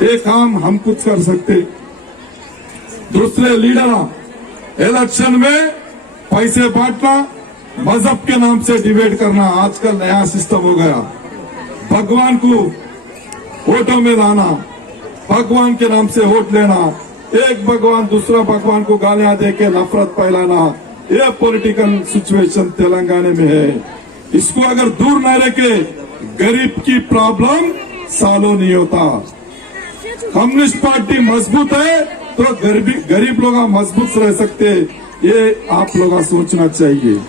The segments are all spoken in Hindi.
ये काम हम कुछ कर सकते। दूसरे लीडर इलेक्शन में पैसे बांटना, मजहब के नाम से डिबेट करना आजकल नया सिस्टम हो गया। भगवान को वोटों में लाना, भगवान के नाम से वोट लेना, एक भगवान दूसरा भगवान को गालियां देके नफरत फैलाना, ये पॉलिटिकल सिचुएशन तेलंगाना में है। इसको अगर दूर न रखे गरीब की प्रॉब्लम सालों नहीं होता। कम्युनिस्ट पार्टी मजबूत है तो गरीब लोग मजबूत रह सकते, ये आप लोग सोचना चाहिए।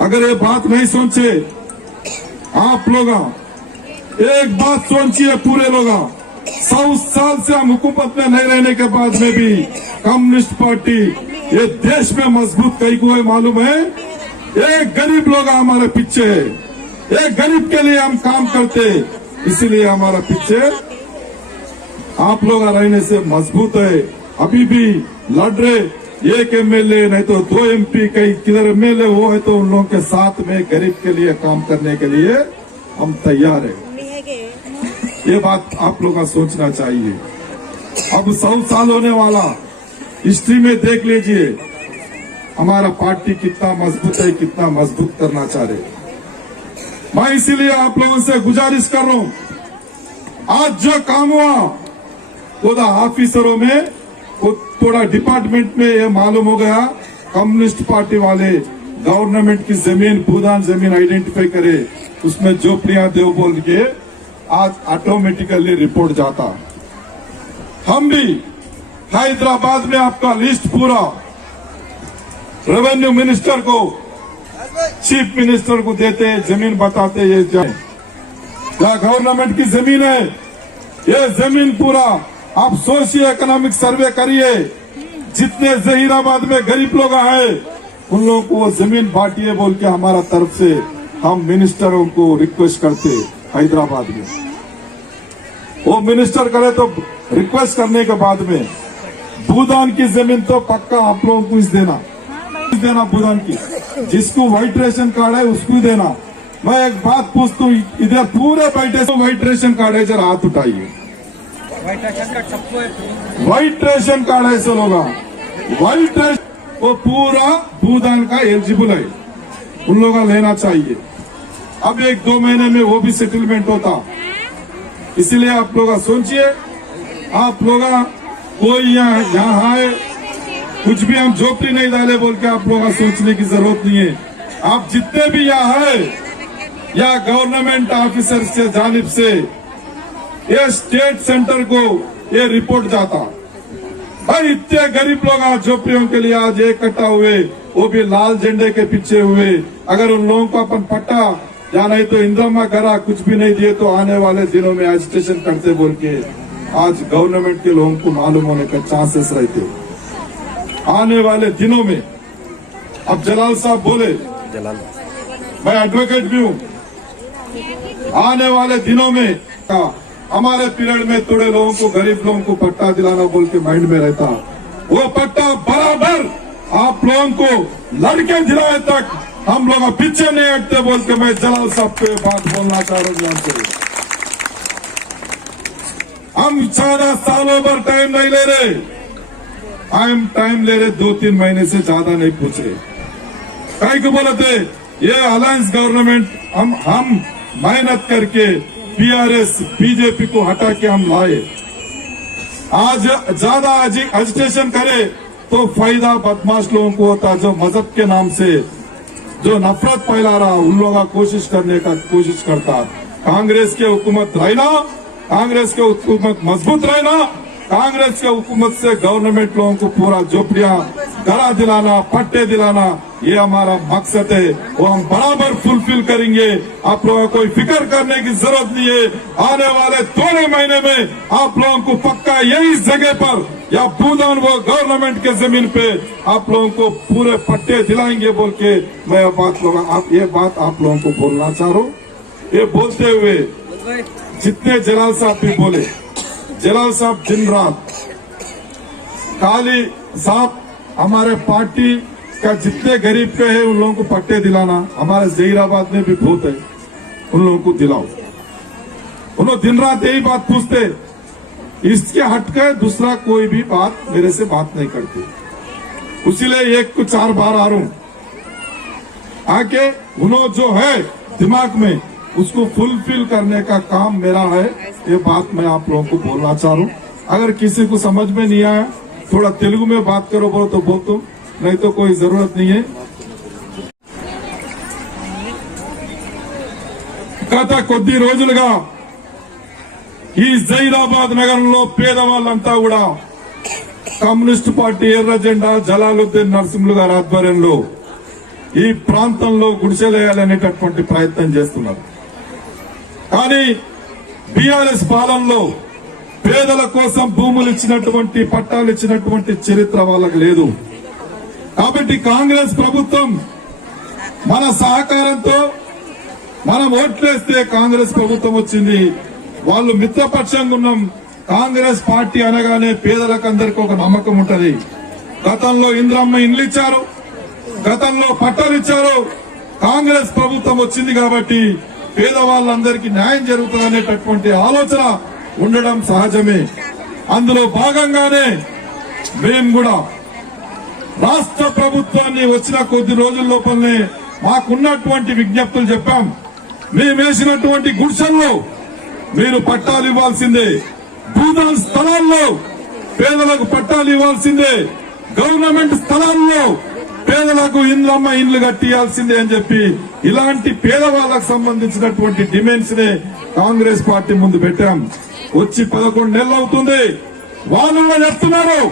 अगर ये बात नहीं सोचे आप लोग, एक बात सोचिए पूरे लोग, 100 साल से हम हुकूमत में नहीं रहने के बाद में भी कम्युनिस्ट पार्टी ये देश में मजबूत कई को है मालूम है। एक गरीब लोग हमारे पीछे है, एक गरीब के लिए हम काम करते, इसीलिए हमारा पीछे आप लोग रहने से मजबूत है। अभी भी लड़ रहे, एक एमएलए नहीं तो 2 एमपी, कई किधर एमएलए वो है तो उन लोगों के साथ में गरीब के लिए काम करने के लिए हम तैयार है। ये बात आप लोग का सोचना चाहिए। अब 100 साल होने वाला, हिस्ट्री में देख लीजिए हमारा पार्टी कितना मजबूत है, कितना मजबूत करना चाह रहे। मैं इसीलिए आप लोगों से गुजारिश कर रहा हूं, आज जो काम हुआ वो ऑफिसरों में वो थोड़ा डिपार्टमेंट में ये मालूम हो गया, कम्युनिस्ट पार्टी वाले गवर्नमेंट की जमीन, भूदान जमीन आइडेंटिफाई करे, उसमें झोपड़ियां देव बोल के आज ऑटोमेटिकली रिपोर्ट जाता। हम भी हैदराबाद में आपका लिस्ट पूरा रेवेन्यू मिनिस्टर को, चीफ मिनिस्टर को देते, जमीन बताते ये जाए क्या गवर्नमेंट की जमीन है, ये जमीन पूरा आप सोशियो इकोनॉमिक सर्वे करिए। जितने जहीराबाद में गरीब लोग आए उन लोगों को वो जमीन बांटिए बोल के हमारा तरफ से हम मिनिस्टरों को रिक्वेस्ट करते। हैदराबाद में वो मिनिस्टर करे तो रिक्वेस्ट करने के बाद में भूदान की जमीन तो पक्का आप लोगों को इस देना भूदान की, जिसको व्हाइट रेशन कार्ड है उसको ही देना। मैं एक बात पूछता हूँ, इधर पूरे बैठे तो व्हाइट रेशन कार्ड है, जरा हाथ उठाइए। व्हाइट रेशन कार्ड है ऐसे लोग, व्हाइट रेशन वो पूरा भूदान का एलिजिबल है, उन लोगों का लेना चाहिए। अब 1-2 महीने में वो भी सेटलमेंट होता। इसीलिए आप लोग सोचिए, आप लोग कोई यहाँ है कुछ भी हम झोपड़ी नहीं डाले बोल के आप लोग सोचने की जरूरत नहीं है। आप जितने भी यहाँ है या गवर्नमेंट ऑफिसर से जानिब से ये स्टेट सेंटर को ये रिपोर्ट जाता। भाई इतने गरीब लोग आज झोपड़ियों के लिए आज इकट्ठा हुए, वो भी लाल झंडे के पीछे हुए। अगर उन लोगों को अपन पट्टा या नहीं तो इंदिरा घरा कुछ भी नहीं दिए तो आने वाले दिनों में एजिटेशन करते बोल के आज गवर्नमेंट के लोगों को मालूम होने का चांसेस रहते आने वाले दिनों में। अब जलाल साहब बोले, मैं एडवोकेट भी हूँ, आने वाले दिनों में हमारे पीरियड में थोड़े लोगों को, गरीब लोगों को पट्टा दिलाना बोल के माइंड में रहता, वो पट्टा बराबर आप लोगों को लड़के दिलाए तक हम लोग पीछे नहीं हटते बोल के मैं जलाल साहब को बात बोलना चाह रहा हूँ। हम 14 सालों पर टाइम नहीं ले रहे, हम टाइम ले रहे 2-3 महीने से ज्यादा नहीं पूछ रहे। कई को बोले थे ये अलायंस गवर्नमेंट हम मेहनत करके बीआरएस बीजेपी को हटा के हम लाए। आज ज्यादा एजिटेशन करे तो फायदा बदमाश लोगों को होता, जो मजहब के नाम से जो नफरत फैला रहा उन लोगों का कोशिश करता। कांग्रेस के हुकूमत रहना, कांग्रेस के हुकूमत मजबूत रहना, कांग्रेस के हुकूमत से गवर्नमेंट लोगों को पूरा झोपड़ियां घरा दिलाना, पट्टे दिलाना, ये हमारा मकसद है, वो हम बराबर फुलफिल करेंगे। आप लोगों को कोई फिक्र करने की जरूरत नहीं है। आने वाले थोड़े महीने में आप लोगों को पक्का यही जगह पर या भूदान वो गवर्नमेंट के जमीन पे आप लोगों को पूरे पट्टे दिलाएंगे बोल के मैं ये बात आप लोगों को बोलना चाह रहा हूँ। ये बोलते हुए जितने जलाल साहब भी बोले, जलाल साहब दिन रात, काली साहब हमारे पार्टी का जितने गरीब के हैं उन लोगों को पट्टे दिलाना, हमारे जहीराबाद में भी बहुत है, उन लोगों को दिलाओ। उन्होंने दिन रात यही बात पूछते, इसके हटकर दूसरा कोई भी बात मेरे से बात नहीं करती। उसीलिए 1 को 4 बार आ रहा हूं, आके उन्होंने जो है दिमाग में उसको फुलफिल करने का काम मेरा है। ये बात मैं आप लोगों को बोलना चाह रहा हूं। अगर किसी को समझ में नहीं आया थोड़ा तेलुगु में बात करो बोलो तो बोल दो, नहीं तो कोई जरूरत नहीं है। గత కొద్ది రోజులుగా ఈ జైరాబాద్ నగరంలో పేదవాళ్ళంతా కూడా కమ్యూనిస్టు పార్టీ ఎర్ర జెండా జలాలుద్దీన్ నరసింహులు గారి ఆధ్వర్యంలో ఈ ప్రాంతంలో గుడిసెలేయాలనేటటువంటి ప్రయత్నం చేస్తున్నారు. కానీ బీఆర్ఎస్ పాలనలో పేదల కోసం భూములు ఇచ్చినటువంటి పట్టాలు ఇచ్చినటువంటి చరిత్ర వాళ్ళకి లేదు. కాబట్టి కాంగ్రెస్ ప్రభుత్వం మన సహకారంతో మనం ఓట్లేస్తే కాంగ్రెస్ ప్రభుత్వం వచ్చింది. వాళ్ళు మిత్రపక్షంగా ఉన్నాం. కాంగ్రెస్ పార్టీ అనగానే పేదలకందరికీ ఒక నమ్మకం ఉంటది. గతంలో ఇంద్రమ్మ ఇండ్లు ఇచ్చారు, గతంలో పట్టాలు ఇచ్చారు. కాంగ్రెస్ ప్రభుత్వం వచ్చింది కాబట్టి పేదవాళ్ళందరికీ న్యాయం జరుగుతుందనేటటువంటి ఆలోచన ఉండడం సహజమే. అందులో భాగంగానే మేము కూడా రాష్ట్ర ప్రభుత్వాన్ని వచ్చిన కొద్ది రోజుల లోపలనే మాకున్నటువంటి విజ్ఞప్తులు చెప్పాం. మేము వేసినటువంటి గుడిసెల్లో మీరు పట్టాలు ఇవ్వాల్సిందే, భూదాన్ స్థలాల్లో పేదలకు పట్టాలు ఇవ్వాల్సిందే, గవర్నమెంట్ స్థలాల్లో పేదలకు ఇంద్రమ్మ ఇండ్లు కట్టియాల్సిందే అని చెప్పి ఇలాంటి పేదవాళ్లకు సంబంధించినటువంటి డిమాండ్స్ నే కాంగ్రెస్ పార్టీ ముందు పెట్టాం. వచ్చి 11 నెలలు అవుతుంది. వాళ్ళు కూడా చెప్తున్నారు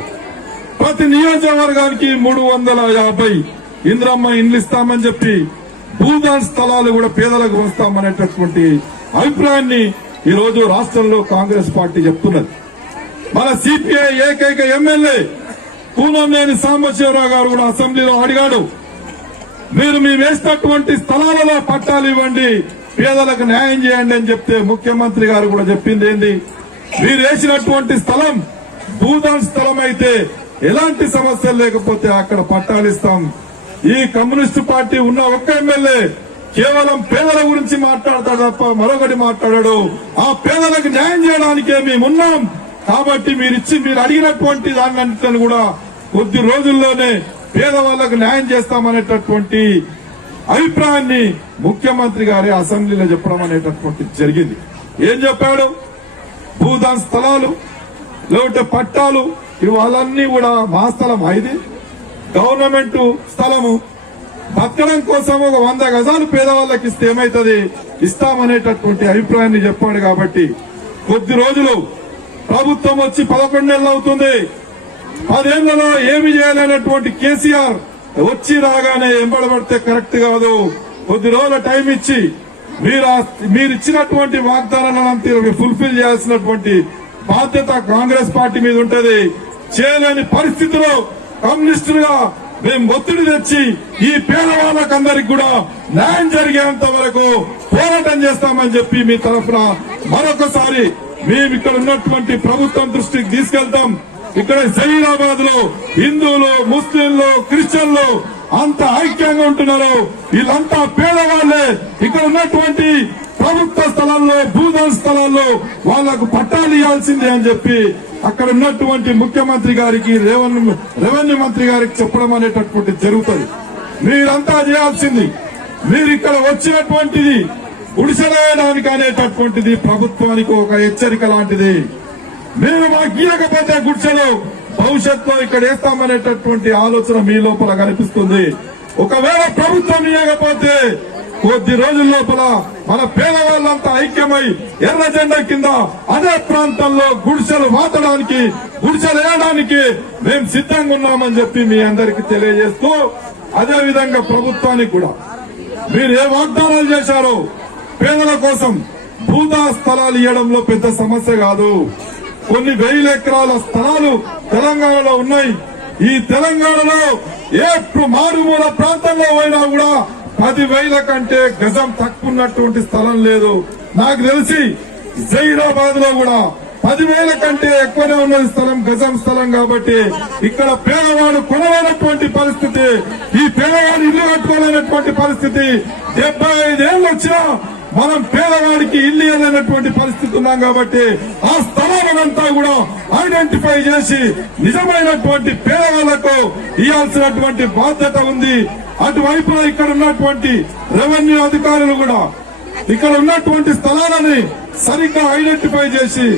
ప్రతి నియోజకవర్గానికి 350 ఇంద్రమ్మ ఇండ్లు ఇస్తామని చెప్పి భూదాన్ స్థలాలు కూడా పేదలకు వస్తామనేటటువంటి అభిప్రాయాన్ని ఈ రోజు రాష్ట్రంలో కాంగ్రెస్ పార్టీ చెప్తున్నది. మన సిపిఐ ఏకైక ఎమ్మెల్యే కూనంనేని సాంబశివరావు గారు కూడా అసెంబ్లీలో అడిగాడు, మీరు మీ వేసినటువంటి స్థలాలలో పట్టాలు ఇవ్వండి, పేదలకు న్యాయం చేయండి అని చెప్తే ముఖ్యమంత్రి గారు కూడా చెప్పింది ఏంది, మీరు వేసినటువంటి స్థలం భూదాన్ స్థలం అయితే ఎలాంటి సమస్యలు లేకపోతే అక్కడ పట్టాలు ఇస్తాం. ఈ కమ్యూనిస్టు పార్టీ ఉన్న ఒక్క ఎమ్మెల్యే కేవలం పేదల గురించి మాట్లాడతాడు తప్ప మరొకటి మాట్లాడాడు. ఆ పేదలకు న్యాయం చేయడానికే మేమున్నాం. కాబట్టి మీరు అడిగినటువంటి దాన్ని కూడా కొద్ది రోజుల్లోనే పేదవాళ్లకు న్యాయం చేస్తామనేటటువంటి అభిప్రాయాన్ని ముఖ్యమంత్రి గారి అసెంబ్లీలో చెప్పడం అనేటటువంటి జరిగింది. ఏం చెప్పాడు, భూదాన్ స్థలాలు లేకపోతే పట్టాలు ఇవాళన్నీ కూడా మా స్థలం, ఇది గవర్నమెంట్ స్థలము, బతకడం కోసం ఒక 100 గజాలు పేదవాళ్ళకి ఇస్తే ఏమైతుంది, ఇస్తామనేటటువంటి అభిప్రాయాన్ని చెప్పాడు. కాబట్టి కొద్ది రోజులు ప్రభుత్వం వచ్చి 11 నెలలు అవుతుంది. 10 ఏళ్లలో ఏమి చేయాలనేటువంటి కేసీఆర్ వచ్చి రాగానే ఎంబడబడితే కరెక్ట్ కాదు. కొద్ది రోజుల టైం ఇచ్చి మీరు ఇచ్చినటువంటి వాగ్దానాలను ఫుల్ఫిల్ చేయాల్సినటువంటి బాధ్యత కాంగ్రెస్ పార్టీ మీద ఉంటది. చేయలేని పరిస్థితిలో కమ్యూనిస్టులుగా మేము ఒత్తిడి తెచ్చి ఈ పేదవాళ్ళకందరికి కూడా న్యాయం జరిగేంత వరకు పోరాటం చేస్తామని చెప్పి మీ తరఫున మరొకసారి మేము ఇక్కడ ఉన్నటువంటి ప్రభుత్వం దృష్టికి తీసుకెళ్తాం. ఇక్కడ జైరాబాద్ లో హిందువులు, ముస్లింలు, క్రిస్టియన్లు అంత ఐక్యంగా ఉంటున్నారు. వీళ్ళంతా పేదవాళ్లే. ఇక్కడ ఉన్నటువంటి ప్రభుత్వ స్థలాల్లో, భూదాన్ స్థలాల్లో వాళ్లకు పట్టాలు ఇవ్వాల్సిందే అని చెప్పి అక్కడ ఉన్నటువంటి ముఖ్యమంత్రి గారికి, రెవెన్యూ మంత్రి గారికి చెప్పడం అనేటటువంటి జరుగుతుంది. మీరంతా చేయాల్సింది, మీరు ఇక్కడ వచ్చినటువంటిది గుడిసెలేయడానికి అనేటటువంటిది ప్రభుత్వానికి ఒక హెచ్చరిక లాంటిది. మీరు మాకు గీయకపోతే గుడిసెలు భవిష్యత్తులో ఇక్కడ వేస్తామనేటటువంటి ఆలోచన మీ లోపల కనిపిస్తుంది. ఒకవేళ ప్రభుత్వం ఇవ్వకపోతే కొద్ది రోజుల లోపల మన పేదవాళ్ళంతా ఐక్యమై ఎర్ర జెండా కింద అదే ప్రాంతంలో గుడిసెలు వాతడానికి, గుడిసెలు వేయడానికి మేము సిద్ధంగా ఉన్నామని చెప్పి మీ అందరికీ తెలియజేస్తూ, అదే విధంగా ప్రభుత్వానికి కూడా మీరు ఏ వాగ్దానాలు చేశారో పేదల కోసం భూదా స్థలాలు ఇవ్వడంలో పెద్ద సమస్య కాదు. కొన్ని 1000 ఎకరాల స్థలాలు తెలంగాణలో ఉన్నాయి. ఈ తెలంగాణలో ఏ మారుమూల ప్రాంతంలో పోయినా కూడా 10,000 కంటే గజం తక్కువ ఉన్నటువంటి స్థలం లేదు. నాకు తెలిసి జైరాబాద్ లో కూడా 10,000 కంటే ఎక్కువనే ఉన్నది స్థలం, గజం స్థలం. కాబట్టి ఇక్కడ పేదవాడు కొనలేనటువంటి పరిస్థితి, ఈ పేదవాడు ఇల్లు కట్టుకోలేనటువంటి పరిస్థితి. 75 ఏళ్ళు వచ్చినా మనం పేదవాడికి ఇల్లు ఇవ్వలేనటువంటి పరిస్థితి ఉన్నాం. కాబట్టి ఆ స్థలం స్థలాలంతా కూడా ఐడెంటిఫై చేసి నిజమైనటువంటి పేదవాళ్లకు ఇవ్వాల్సినటువంటి బాధ్యత ఉంది. అటువైపున ఇక్కడ ఉన్నటువంటి రెవెన్యూ అధికారులు కూడా ఇక్కడ ఉన్నటువంటి స్థలాలని సరిగ్గా ఐడెంటిఫై చేసి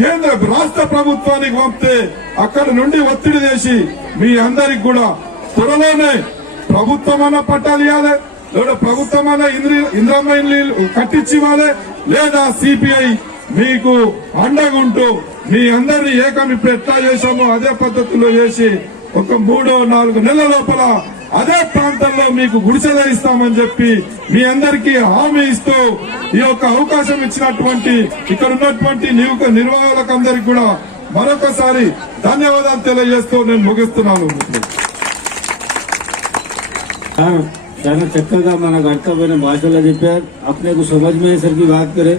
కేంద్ర రాష్ట్ర ప్రభుత్వానికి పంపితే అక్కడ నుండి ఒత్తిడి చేసి మీ అందరికి కూడా త్వరలోనే ప్రభుత్వమన్నా పట్టాలు ఇవ్వాలి, లేదా ప్రభుత్వమన్నా ఇంద్రమ్మ ఇల్లు కట్టించి ఇవ్వాలి, లేదా సిపిఐ మీకు అండగుంటూ మీ అందరినీ ఏకం ఇప్పుడు ఎట్లా చేశామో అదే పద్ధతిలో చేసి ఒక 3-4 నెలల లోపల అదే ప్రాంతంలో మీకు గుడిసెలు ఇస్తామని చెప్పి మీ అందరికీ హామీ ఇస్తూ ఈ యొక్క అవకాశం ఇచ్చినటువంటి ఇక్కడ ఉన్నటువంటి నిర్వాహకులందరికీ కూడా మరొకసారి ధన్యవాదాలు తెలియజేస్తూ నేను ముగిస్తున్నాను. చాలా చక్కగా మనకు అర్థమైన భాషలో చెప్పారు. अपने को समझ में सर की बात करें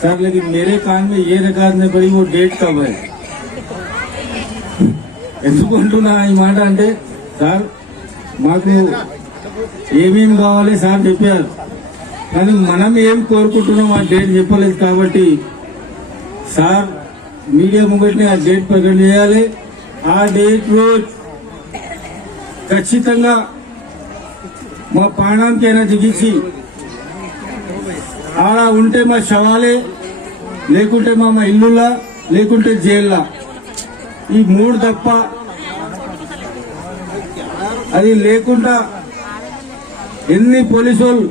सर, लेकिन मेरे कान में ये रिकॉर्ड नहीं पड़ी वो डेट कब है. ఎందుకుంటున్నా ఈ మాట అంటే సార్ మాకు ఏమేమి కావాలి సార్ చెప్పారు, కానీ మనం ఏం కోరుకుంటున్నాం ఆ డేట్ చెప్పలేదు. కాబట్టి సార్ మీడియా ముంగట్ని ఆ డేట్ ప్రకటన చేయాలి. ఆ డేట్ రోజు ఖచ్చితంగా మా ప్రాణానికైనా దిగించి ఆడ ఉంటే మా శవాలే, లేకుంటే మా ఇల్లులా, లేకుంటే జైల్లా, ఈ 3 తప్ప అది లేకుండా ఎన్ని పోలీసు వాళ్ళు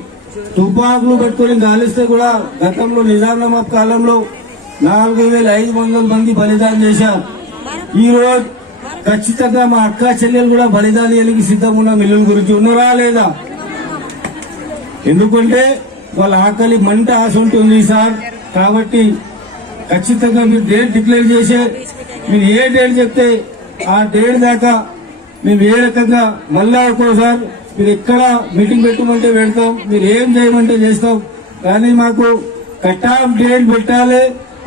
తుపాకులు పట్టుకొని గాలిస్తే కూడా గతంలో నిజామాబాద్ కాలంలో 4500 మంది బలిదానం చేశారు. ఈ రోజు ఖచ్చితంగా మా అక్క చెల్లెలు కూడా బలిదానానికి సిద్ధంగా ఉన్న మిల్లుల గురించి ఉన్నారా లేదా? ఎందుకంటే వాళ్ళ ఆకలి మంట ఆశ ఉంటుంది సార్. కాబట్టి ఖచ్చితంగా మీరు డేట్ డిక్లేర్ చేసే, మీరు ఏ డేట్ చెప్తే ఆ డేట్ దాకా మేము ఏ రకంగా మళ్ళా ఒక్కోసారి మీరు ఎక్కడ మీటింగ్ పెట్టమంటే పెడతాం, మీరు ఏం చేయమంటే చేస్తాం. కానీ మాకు కట్ ఆఫ్ డేట్ పెట్టాలి,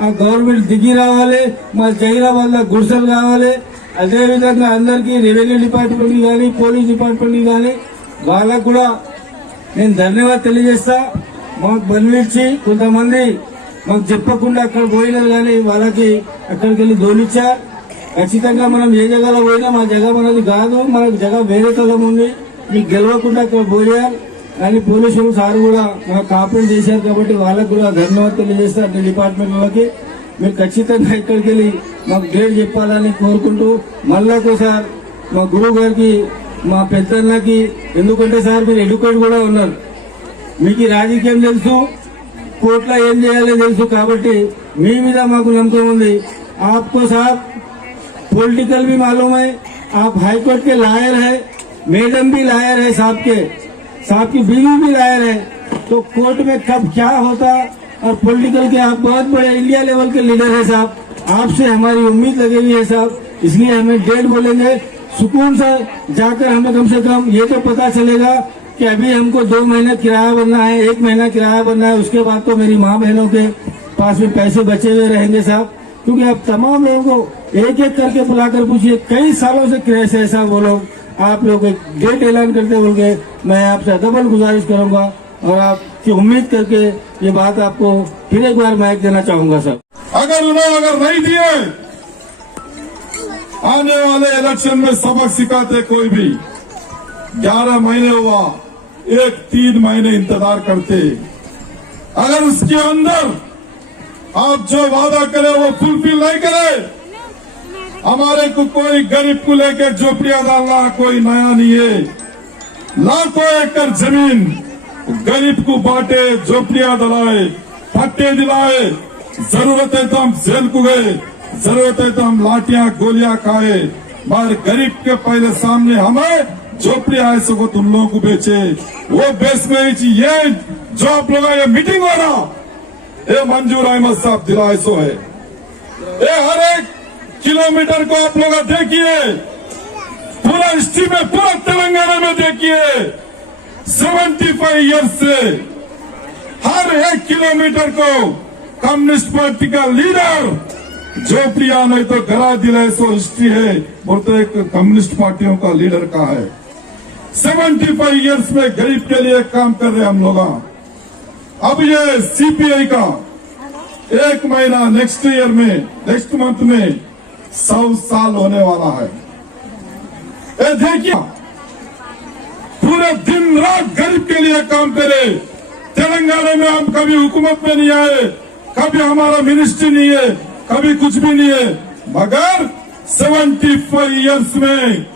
ఆ గవర్నమెంట్ దిగి రావాలి, మా జైరాబాద్ లో గుడిసెలు కావాలి. అదేవిధంగా అందరికీ రెవెన్యూ డిపార్ట్మెంట్ కానీ పోలీస్ డిపార్ట్మెంట్ కానీ వాళ్ళకు కూడా నేను ధన్యవాదాలు తెలియజేస్తా. మాకు బలిచ్చి కొంతమంది మాకు చెప్పకుండా అక్కడ పోయినారు, కానీ వాళ్ళకి అక్కడికి వెళ్ళి దోలిచ్చారు. ఖచ్చితంగా మనం ఏ జగలో పోయినా మా జగ మనది కాదు, మనకు జగ వేరే కలం ఉంది, మీకు గెలవకుండా అక్కడ పోయారు. కానీ పోలీసులు సార్ కూడా మనకు కాపరేట్ చేశారు. కాబట్టి వాళ్ళకు కూడా ధన్యవాదాలు తెలియజేస్తారు. అన్ని డిపార్ట్మెంట్ వాళ్ళకి మీరు ఖచ్చితంగా ఇక్కడికి వెళ్ళి మాకు డేట్ చెప్పాలని కోరుకుంటూ, మళ్ళా సార్ మా గురువు గారికి, మా పెద్దన్నకి, ఎందుకంటే సార్ మీరు ఎడ్యుకేట్ కూడా ఉన్నారు, మీకు రాజకీయం తెలుసు, కోర్టులో ఏం చేయాలో తెలుసు. కాబట్టి మీ మీద మాకు నమ్మకం ఉంది. आपको साहब पॉलिटिकल भी मालूम है, आप हाईकोर्ट के लायर है, मैडम भी लायर है, साहब की बीवी भी लायर है. तो कोर्ट में कब क्या होता, और पॉलिटिकल के आप बहुत बड़े इंडिया लेवल के लीडर है साहब, आपसे हमारी उम्मीद लगी हुई है साहब. इसलिए हमें डेट बोलेंगे, सुकून से जाकर हमें कम से कम ये तो पता चलेगा कि अभी हमको 2 महीने किराया भरना है, 1 महीना किराया भरना है, उसके बाद तो मेरी माँ बहनों के पास में पैसे बचे हुए रहेंगे साहब. क्योंकि आप तमाम लोगों को एक एक करके बुलाकर पूछिए, कई सालों से क्रैश है साहब वो लोग. आप लोग एक डेट ऐलान करते बोल के मैं आपसे डबल गुजारिश करूंगा, और आपकी उम्मीद करके ये बात आपको फिर एक बार माइक देना चाहूंगा सर. अगर नहीं दिए, आने वाले इलेक्शन में सबक सिखाते. कोई भी 11 महीने हुआ, 3 महीने इंतजार करते. अगर उसके अंदर आप जो वादा करे वो फुलफिल नहीं करे, हमारे को कोई गरीब को लेकर झोपड़ियां डालना कोई नया नहीं है. लाखों एकड़ जमीन गरीब को बांटे, झोपड़ियां दिलाए, पट्टे दिलाए. जरूरत है तो हम जेल को गए, जरूरत है तो हम लाठियां गोलियां खाए, मगर गरीब के पहले सामने हमें झोपड़ी आए सको तुम लोगों को बेचे. वो बेस में ये जो आप लोग ये मीटिंग हो रहा, ये मंजूर अहमद साहब दिलाए सो है. ये हर एक किलोमीटर को आप लोग देखिए, पूरा हिस्ट्री में, पूरा तेलंगाना में देखिए, 75 ईयर्स से हर एक किलोमीटर को कम्युनिस्ट पार्टी का लीडर झोपड़िया नहीं तो घरा दिलाए सो हिस्ट्री है. बोलते एक कम्युनिस्ट पार्टियों का लीडर का है. 75 ईयर्स में गरीब के लिए काम कर रहे हम लोग. अब ये सीपीआई का एक महीना नेक्स्ट ईयर में, नेक्स्ट मंथ में 100 साल होने वाला है। ये देखिए, पूरे दिन रात गरीब के लिए काम करे। तेलंगाना में हम कभी हुकूमत में नहीं आए, कभी हमारा मिनिस्ट्री नहीं है, कभी कुछ भी नहीं है, मगर 75 इयर्स में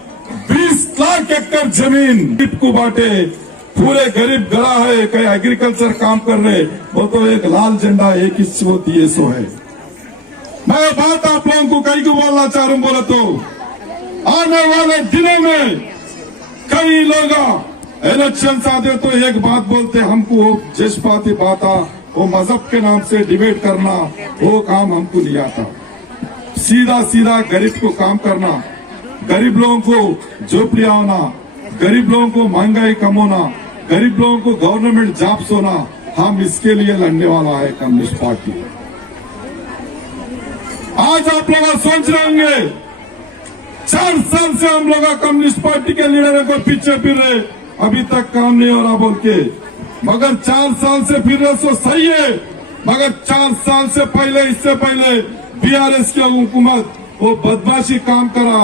20 लाख एकड़ जमीन गरीब को बांटे। पूरे गरीब गड़ा है, कहीं एग्रीकल्चर काम कर रहे, वो तो एक लाल झंडा एक ही वो दिए सो है। मैं बात आप लोगों को कहीं को बोलना चाह रहा हूं, बोले तो आने वाले दिनों में कई लोग इलेक्शन आते तो एक बात बोलते, हमको वो जज्बाती बात वो मजहब के नाम से डिबेट करना, वो काम हमको नहीं आता। सीधा सीधा गरीब को काम करना, गरीब लोगों को झोपड़ियां होना, गरीब लोगों को महंगाई कम होना, गरीब लोगों को गवर्नमेंट जॉब्स होना, हम इसके लिए लड़ने वाला है कम्युनिस्ट पार्टी। आज आप लोग सोच रहे होंगे 4 साल से हम लोग कम्युनिस्ट पार्टी के लीडरों को पीछे फिर रहे, अभी तक काम नहीं हो रहा बोल के, मगर 4 साल से फिर रहे सो सही है, मगर 4 साल से पहले, इससे पहले बीआरएस की हुकूमत वो बदमाशी काम करा,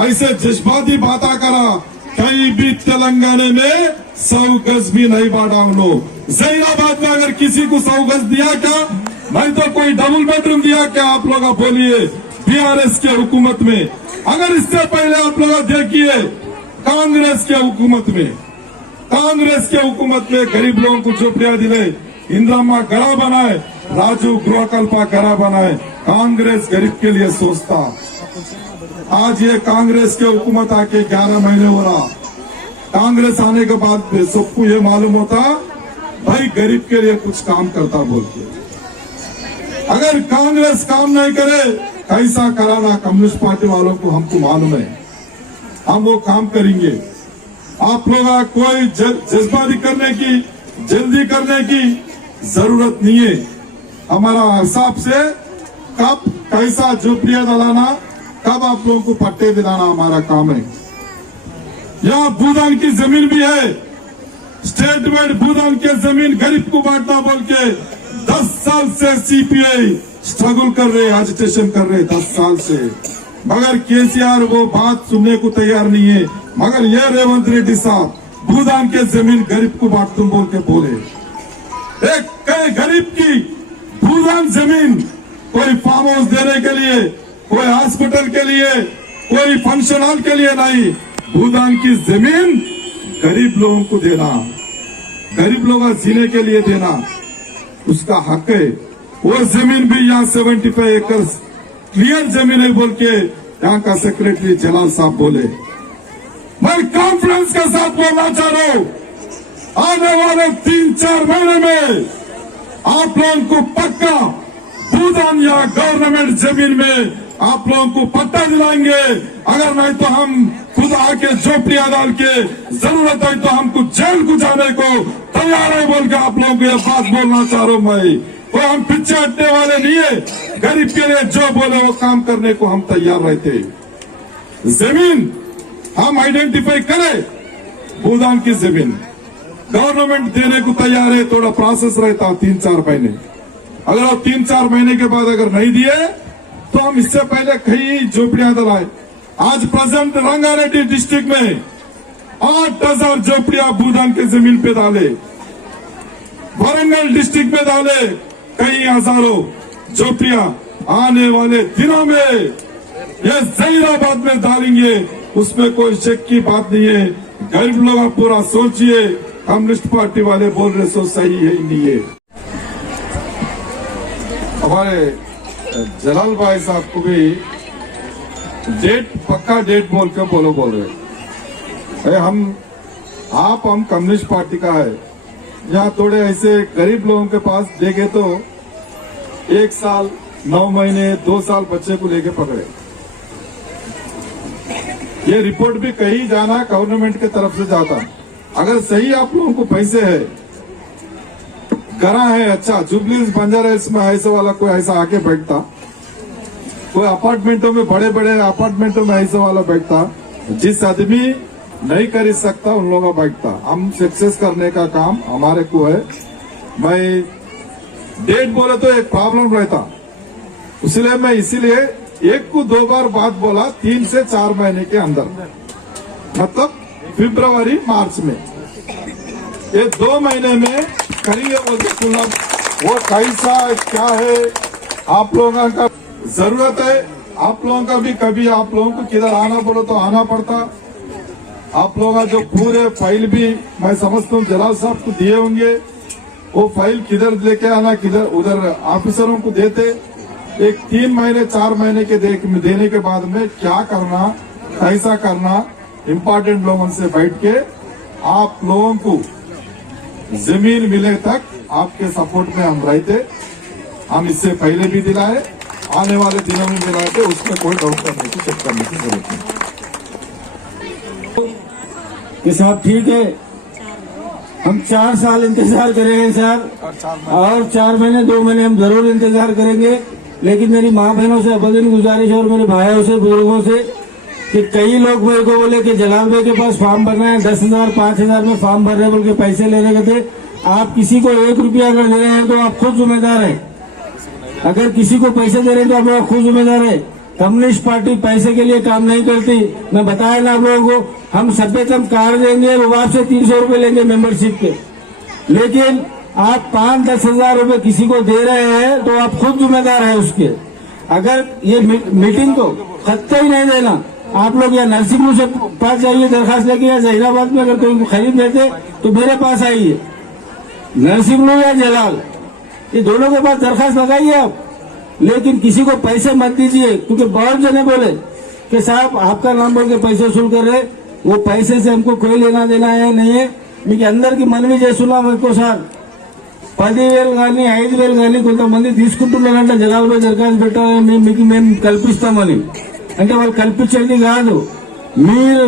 ऐसे जज्बाती बातें करा, कहीं भी तेलंगाना में 100 गज भी नहीं बांटा उन लोग। जहीराबाद में अगर किसी को 100 गज दिया क्या, नहीं तो कोई डबल बेडरूम दिया क्या, आप लोग बोलिए बीआरएस के हुकूमत में। अगर इससे पहले आप लोग देखिए कांग्रेस के हुकूमत में, कांग्रेस के हुकूमत में गरीब लोगों को झोपड़ियां दिले, इंदिरा गड़ा बनाए, राजू गृहकल्पा गड़ा बनाए, कांग्रेस गरीब के लिए सोचता। आज ये कांग्रेस के हुकूमत आके 11 महीने हो रहा, कांग्रेस आने के बाद सबको ये मालूम होता भाई गरीब के लिए कुछ काम करता बोल के। अगर कांग्रेस काम नहीं करे, कैसा कराना कम्युनिस्ट पार्टी वालों को हमको मालूम है, हम वो काम करेंगे। आप लोग कोई जज्बाती करने की, जल्दी करने की जरूरत नहीं है। हमारा हिसाब से कब कैसा झोपड़ियां दिलाना, कब आप लोगों को पट्टे दिलाना हमारा काम है। यहाँ भूदान की जमीन भी है, स्टेट में भूदान के जमीन गरीब को बांटना बोल के 10 साल से सीपीआई स्ट्रगल कर रहे, एजिटेशन कर रहे 10 साल से, मगर केसीआर वो बात सुनने को तैयार नहीं है। मगर ये रेवंत रेड्डी साहब भूदान के जमीन गरीब को बांट तुम बोल के बोले, एक गरीब की भूदान जमीन कोई फार्म हाउस देने के लिए, कोई हॉस्पिटल के लिए, कोई फंक्शन हॉल के लिए नहीं, भूदान की जमीन गरीब लोगों को देना, गरीब लोगों जीने के लिए देना उसका हक है। वो जमीन भी यहाँ 75 एकड़ क्लियर जमीन है बोल के यहाँ का सेक्रेटरी जलाल साहब बोले। मैं कॉन्फिडेंस के साथ बोलना चाह रहा हूँ, आने वाले 3-4 महीने में आप लोगों को पक्का भूदान या गवर्नमेंट जमीन में आप लोगों को पट्टा दिलाएंगे। अगर नहीं तो हम खुद आके झोपड़ियां डाल के, जरूरत है तो हमको जेल को जाने को तैयार है बोल के आप लोगों को यह बात बोलना चाह रहा हूं मैं। तो हम पीछे हटने वाले नहीं है, गरीब के लिए जो बोले वो काम करने को हम तैयार रहते। जमीन हम आइडेंटिफाई करें, भूदान की जमीन गवर्नमेंट देने को तैयार है, थोड़ा प्रोसेस रहता 3-4 महीने। अगर आप 3-4 महीने के बाद अगर नहीं दिए तो हम इससे पहले कई झोपड़ियां दिलाए। आज प्रेजेंट रंगारेड्डी डिस्ट्रिक्ट में 8000 झोपड़ियां भूदान के जमीन पे डाले, वारंगल डिस्ट्रिक्ट में डाले कई हजारों झोपड़ियां। आने वाले दिनों में ये जहीराबाद में डालेंगे, उसमें कोई शक की बात नहीं है। गरीब लोग आप पूरा सोचिए, कम्युनिस्ट पार्टी वाले बोल रहे सो सही है ही नहीं है। हमारे जलाल भाई साहब को भी डेट, पक्का डेट बोल के बोल रहे हम कम्युनिस्ट पार्टी का है। यहाँ थोड़े ऐसे गरीब लोगों के पास देखे तो 1 साल 9 महीने 2 साल बच्चे को लेके पकड़े। ये रिपोर्ट भी कहीं जाना गवर्नमेंट के तरफ से जाता। अगर सही आप लोगों को पैसे है, करा है, अच्छा जुबली बंजारा हिल्स में ऐसा वाला कोई ऐसा आके बैठता, कोई अपार्टमेंटों में, बड़े बड़े अपार्टमेंटों में ऐसा वाला बैठता, जिस आदमी नहीं कर सकता उन लोगों का बैठता। हम सक्सेस करने का काम हमारे को है। मैं डेट बोले तो एक प्रॉब्लम रहता, इसलिए मैं एक को 2 बार बात बोला, 3 से 4 महीने के अंदर, मतलब फरवरी मार्च में, ये 2 महीने में करिए वो सुना। वो कैसा क्या है आप लोगों का जरूरत है, आप लोगों का भी कभी आप लोगों को किधर आना पड़ो तो आना पड़ता। आप लोगों का जो पूरे फाइल भी मैं समझता हूँ जलाल साहब को दिए होंगे, वो फाइल किधर लेके आना, किधर उधर ऑफिसरों को देते। एक 3 महीने 4 महीने के देने के बाद में क्या करना, कैसा करना, इम्पोर्टेंट लोगों से बैठ के आप लोगों को जमीन मिले तक आपके सपोर्ट में हम रहते। हम इससे पहले भी दिलाए, आने वाले दिनों में दिलाए थे, उसमें कोई डाउट करने की चेक करने की जरूरत नहीं। कि साहब ठीक है, हम 4 साल इंतजार करेंगे सर, और 4 महीने 2 महीने हम जरूर इंतजार करेंगे। लेकिन मेरी माँ बहनों से अबदिन गुजारिश और मेरे भाइयों से, बुजुर्गों से, कि कई लोग मेरे को बोले कि जलाल भाई के पास फॉर्म भरना है, 10,000 5,000 में फॉर्म भर रहे बोल के पैसे ले रहे थे। आप किसी को 1 रुपया अगर दे रहे हैं तो आप खुद जिम्मेदार है। अगर किसी को पैसे दे रहे हैं तो आप लोग खुद जिम्मेदार है। कम्युनिस्ट पार्टी पैसे के लिए काम नहीं करती। मैं बताया ना आप लोगों को, हम सभ्य कम कार देंगे, वो आपसे 300 रुपए लेंगे मेंबरशिप के, लेकिन आप 5-10 हजार रुपए किसी को दे रहे हैं तो आप खुद जिम्मेदार है उसके। अगर ये मीटिंग को खत्ता ही नहीं देना, आप लोग या नरसिंहपुर से पास जाइए दरखास्त लेके, या जहीराबाद में अगर कोई खरीद लेते तो मेरे पास आइए, नरसिंहपुर या जलाल, ये दोनों के पास दरखास्त लगाइए आप। लेकिन किसी को पैसे मत दीजिए, क्योंकि बहुत जने बोले कि साहब आपका नाम बोल के पैसे वसूल कर रहे, वो पैसे से हमको कोई लेना देना है नहीं है। మీకు అందరికి మనవి చేస్తున్నాం ఇంకోసారి, 10,000 కానీ 5,000 కానీ కొంతమంది తీసుకుంటున్నారంటే జనాలపై దరఖాస్తు పెట్టాలని మీకు మేము కల్పిస్తామని. అంటే వాళ్ళు కల్పించేది కాదు, మీరు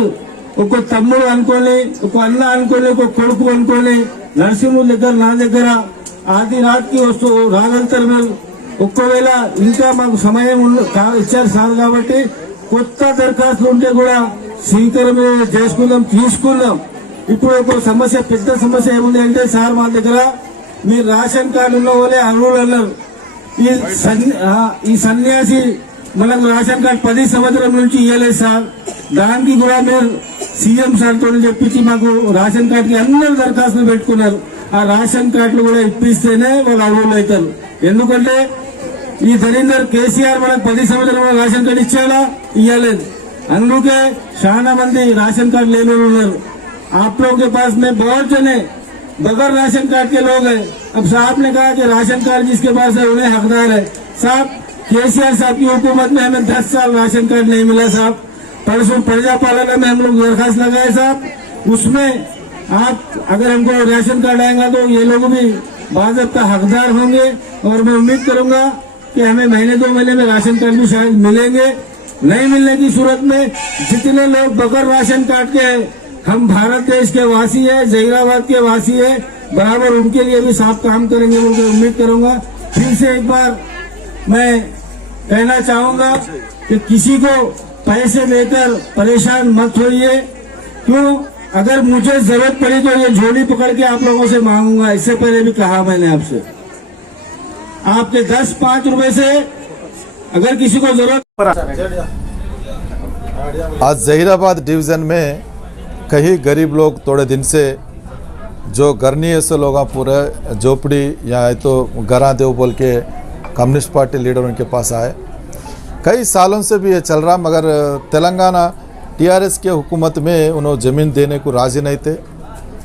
ఒక తమ్ముడు అనుకోని, ఒక అన్న అనుకోని, ఒక కొడుకు అనుకోని నరసింహుల దగ్గర నా దగ్గర ఆది రాత్రికి వస్తూ రాగలుగుతారు మీరు. ఒక్కవేళ ఇంకా మాకు సమయం ఇచ్చారు సార్ కాబట్టి కొత్త దరఖాస్తులు ఉంటే కూడా స్వీకారం చేసుకుందాం, తీసుకుందాం. ఇప్పుడు ఒక సమస్య, పెద్ద సమస్య ఏముంది అంటే సార్ మా దగ్గర మీరు రేషన్ కార్డు ఉన్న వాళ్ళే అర్హులు అన్నారు. ఈ సన్యాసి మనకు రేషన్ కార్డు 10 సంవత్సరం నుంచి ఇవ్వలేదు సార్. దానికి కూడా మీరు సీఎం సార్ తో చెప్పించి మాకు రేషన్ కార్డుకి అందరూ దరఖాస్తులు పెట్టుకున్నారు. ఆ రేషన్ కార్డులు కూడా ఇప్పిస్తేనే వాళ్ళు అర్హులు అవుతారు. ఎందుకంటే ఈ దరిద్ర కేసీఆర్ మనకు 10 సంవత్సరాల రేషన్ కార్డు ఇచ్చాడా? ఇవ్వలేదు. అందుకే చాలా మంది రేషన్ కార్డు లేని వాళ్ళు ఉన్నారు. आप लोगों के पास में बहुत जने बगैर राशन कार्ड के लोग हैं. अब साहब ने कहा कि राशन कार्ड जिसके पास है उन्हें हकदार है. साहब केसीआर साहब की हुकूमत में हमें 10 साल राशन कार्ड नहीं मिला साहब. परसों प्रजा पालना में हम लोग दरखास्त लगाए साहब, उसमें आप अगर हमको राशन कार्ड आएगा तो ये लोग भी बाज़ाब्ता हकदार होंगे. और मैं उम्मीद करूंगा कि हमें महीने 2 महीने में राशन कार्ड भी शायद मिलेंगे. नहीं मिलने की सूरत में जितने लोग बगैर राशन कार्ड के हैं, हम भारत देश के वासी है, जहीराबाद के वासी है, बराबर उनके लिए भी साफ काम करेंगे उनकी उम्मीद करूंगा. फिर से एक बार मैं कहना चाहूंगा कि किसी को पैसे लेकर परेशान मत होइए. क्यों? अगर मुझे जरूरत पड़ी तो ये झोली पकड़ के आप लोगों से मांगूंगा. इससे पहले भी कहा मैंने आपसे, आपके 10-5 रुपए से अगर किसी को जरूरत. आज जहीराबाद डिवीजन में कई गरीब लोग थोड़े दिन से जो गरनीय से लोग पूरे झोपड़ी या तो गरा देव बोल के कम्युनिस्ट पार्टी लीडर उनके पास आए. कई सालों से भी ये चल रहा, मगर तेलंगाना टीआरएस के हुकूमत में उन्होंने ज़मीन देने को राज़ी नहीं थे.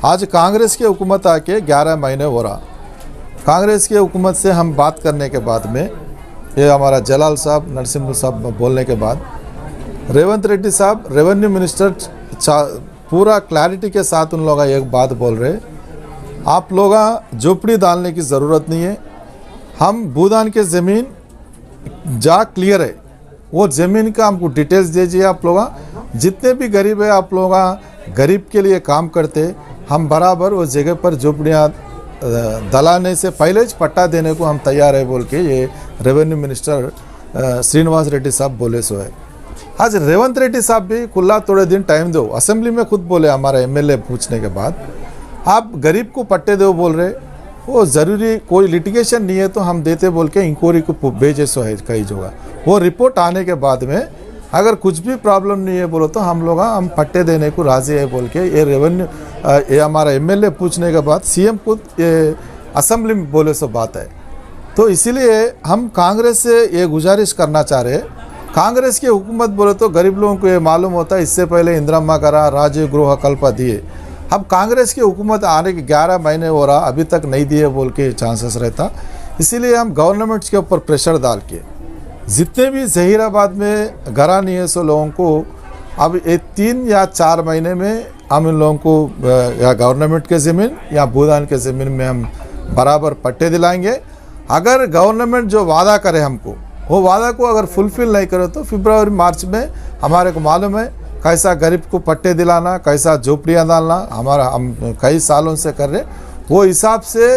आज कांग्रेस की हुकूमत आके 11 महीने हो रहा. कांग्रेस की हुकूमत से हम बात करने के बाद में ये हमारा जलाल साहब, नरसिंह साहब बोलने के बाद रेवंत रेड्डी साहब रेवेन्यू मिनिस्टर पूरा क्लैरिटी के साथ उन लोग एक बात बोल रहे, आप लोग झोपड़ी डालने की ज़रूरत नहीं है. हम भूदान के ज़मीन जा क्लियर है, वो ज़मीन का हमको डिटेल्स दीजिए. आप लोग जितने भी गरीब है, आप लोग गरीब के लिए काम करते, हम बराबर वो जगह पर झोपड़ियाँ दलाने से पहले पट्टा देने को हम तैयार है बोल के ये रेवेन्यू मिनिस्टर श्रीनिवास रेड्डी साहब बोले सो है. आज रेवंत रेड्डी साहब भी खुला थोड़े दिन टाइम दो. असेंबली में खुद बोले हमारे एमएलए पूछने के बाद, आप गरीब को पट्टे दो बोल रहे, वो ज़रूरी कोई लिटिगेशन नहीं है तो हम देते बोल के इंक्वायरी को भेजे सो है कई जगह। वो रिपोर्ट आने के बाद में अगर कुछ भी प्रॉब्लम नहीं है बोलो तो हम लोग हम पट्टे देने को राजी है बोल के ये रेवेन्यू ये हमारा एमएलए पूछने के बाद सीएम खुद ये असेंबली में बोले सो बात है। तो इसीलिए हम कांग्रेस से ये गुजारिश करना चाह रहे हैं, कांग्रेस की हुकूमत बोले तो गरीब लोगों को ये मालूम होता है इससे पहले इंदिरा करा, राजीव गृह कल्पा दिए। अब कांग्रेस की हुकूमत आने के 11 महीने हो रहा अभी तक नहीं दिए बोल के चांसेस रहता। इसीलिए हम गवर्नमेंट्स के ऊपर प्रेशर डाल के जितने भी जहीराबाद में घरा नहीं है सो लोगों को अब ये 3 या 4 महीने में हम इन लोगों को या गवर्नमेंट के ज़मीन या भूदान के ज़मीन में हम बराबर पट्टे दिलाएंगे। अगर गवर्नमेंट जो वादा करे हमको वो वादा को अगर फुलफिल नहीं करे तो फरवरी मार्च में हमारे को मालूम है कैसा गरीब को पट्टे दिलाना, कैसा झोपड़ियाँ डालना हमारा हम कई सालों से कर रहे। वो हिसाब से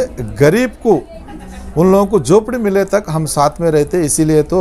गरीब को उन लोगों को झोपड़ी मिले तक हम साथ में रहते। इसीलिए तो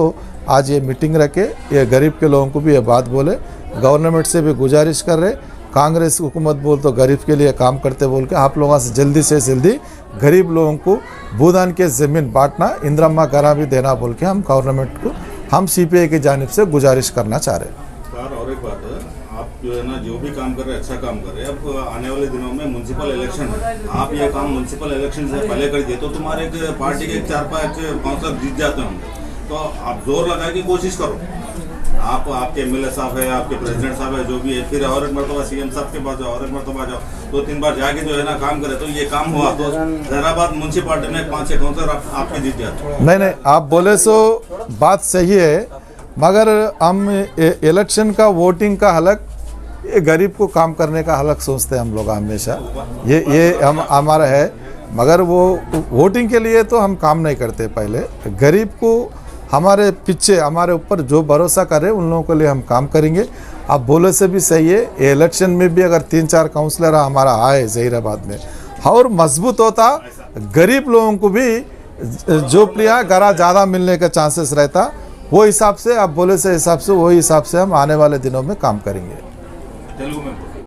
आज ये मीटिंग रखे, ये गरीब के लोगों को भी ये बात बोले, गवर्नमेंट से भी गुजारिश कर रहे कांग्रेस हुकूमत बोल तो गरीब के लिए काम करते बोल के आप लोगों से जल्दी गरीब लोगों को भूदान के ज़मीन बांटना, इंदिरा घरा भी देना बोल के हम गवर्नमेंट को हम सीपीआई की जानिब से गुजारिश करना चाह रहे हैं। सर और एक बात है, आप जो है ना जो भी काम कर रहे हैं अच्छा काम कर रहे हैं। अब आने वाले दिनों में म्युनिसिपल इलेक्शन है, आप ये काम म्युनिसिपल इलेक्शन से पहले कर दिए तो तुम्हारे पार्टी के 4-5 काउंसलर जीत जाते होंगे। तो आप जोर लगाए की कोशिश करो, आप आपके एमएलए साहब है, आपके प्रेसिडेंट साहब है, जो भी है, फिर और एक मरतबा सीएम साहब के पास जाओ, और एक मरतबा जाओ, 2-3 बार जाके जो है ना काम करे तो ये काम हुआ तो जहीराबाद म्युनिसिपालिटी में 5-6 काउंसलर आपके जीत जाते। नहीं आप बोले सो बात सही है, मगर हम इलेक्शन का वोटिंग का हलक ये गरीब को काम करने का हलक सोचते हैं हम लोग हमेशा, ये हम हमारा है। मगर वो वोटिंग के लिए तो हम काम नहीं करते, पहले गरीब को हमारे पीछे हमारे ऊपर जो भरोसा करे उन लोगों के लिए हम काम करेंगे। आप बोले से भी सही है, ये इलेक्शन में भी अगर 3-4 काउंसलर हमारा आए जहीराबाद में और मजबूत होता, गरीब लोगों को भी झोपड़ियाँ घरा ज़्यादा मिलने का चांसेस रहता। वो हिसाब से आप बोले से हिसाब से वही हिसाब से हम आने वाले दिनों में काम करेंगे।